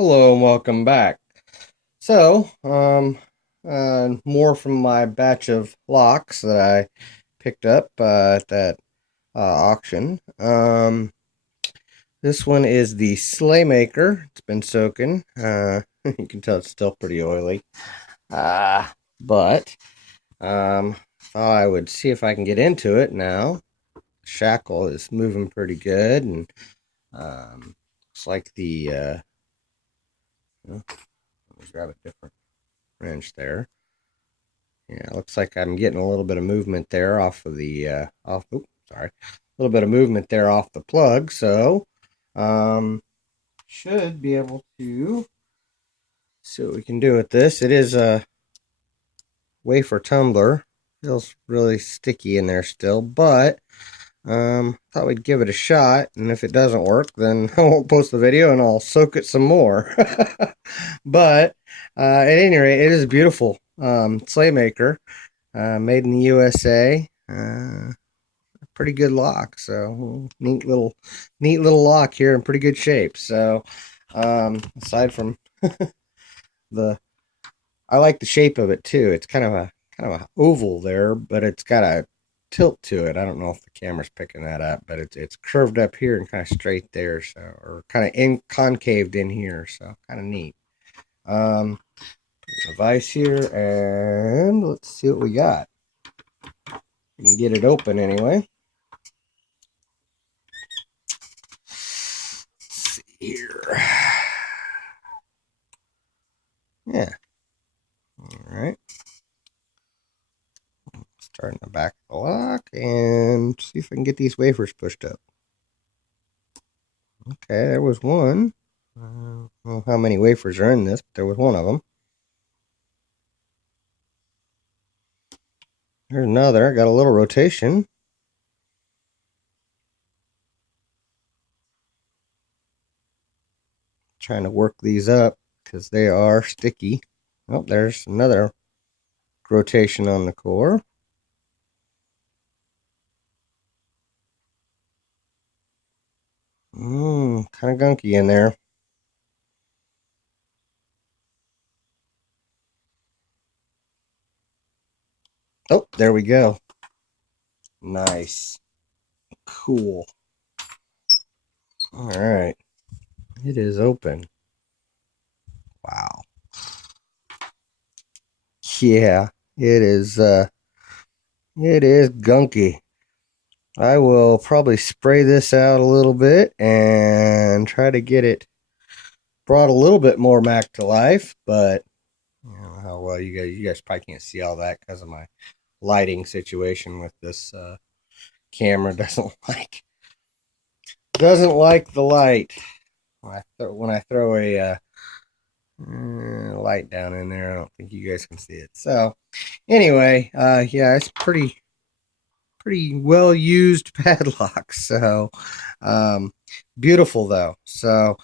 Hello and welcome back. So, more from my batch of locks that I picked up at that auction. This one is the Slaymaker. It's been soaking. You can tell it's still pretty oily. But thought I would see if I can get into it now. Shackle is moving pretty good, and looks like let me grab a different wrench there. Yeah, looks like I'm getting a little bit of movement there off of the a little bit of movement there off the plug. So, um, should be able to see what we can do with this. It is a wafer tumbler. Feels really sticky in there still, but thought we'd give it a shot. And if it doesn't work, then I won't post the video and I'll soak it some more. But at any rate, it is beautiful. Slaymaker. Made in the USA. Pretty good lock. So neat little lock here in pretty good shape. So aside from the, I like the shape of it too. It's kind of a oval there, but it's got a tilt to it. I don't know if the camera's picking that up, but it's curved up here and kind of straight there. So, or kind of concaved in here. So kind of neat. Device here, and let's see what we got. We can get it open anyway. Let's see here. Yeah. All right. Start in the back of the lock and see if I can get these wafers pushed up. Okay, there was one. I don't know how many wafers are in this, but there was one of them. There's another. Got a little rotation. Trying to work these up because they are sticky. Oh, there's another rotation on the core. Kind of gunky in there. Oh, there we go. Nice. Cool. All right. It is open. Wow. Yeah, it is gunky. I will probably spray this out a little bit and try to get it brought a little bit more back to life, but I don't know how well you guys probably can't see all that because of my lighting situation with this camera. Doesn't like the light when I throw a light down in there. I don't think you guys can see it. So anyway, yeah, it's pretty well used padlock. So beautiful though. So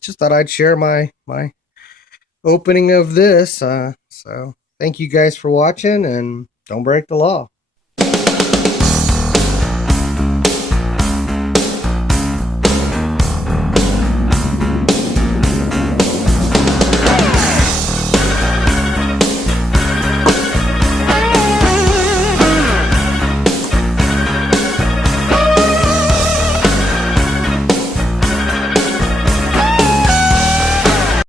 just thought I'd share my opening of this. So thank you guys for watching, and don't break the law.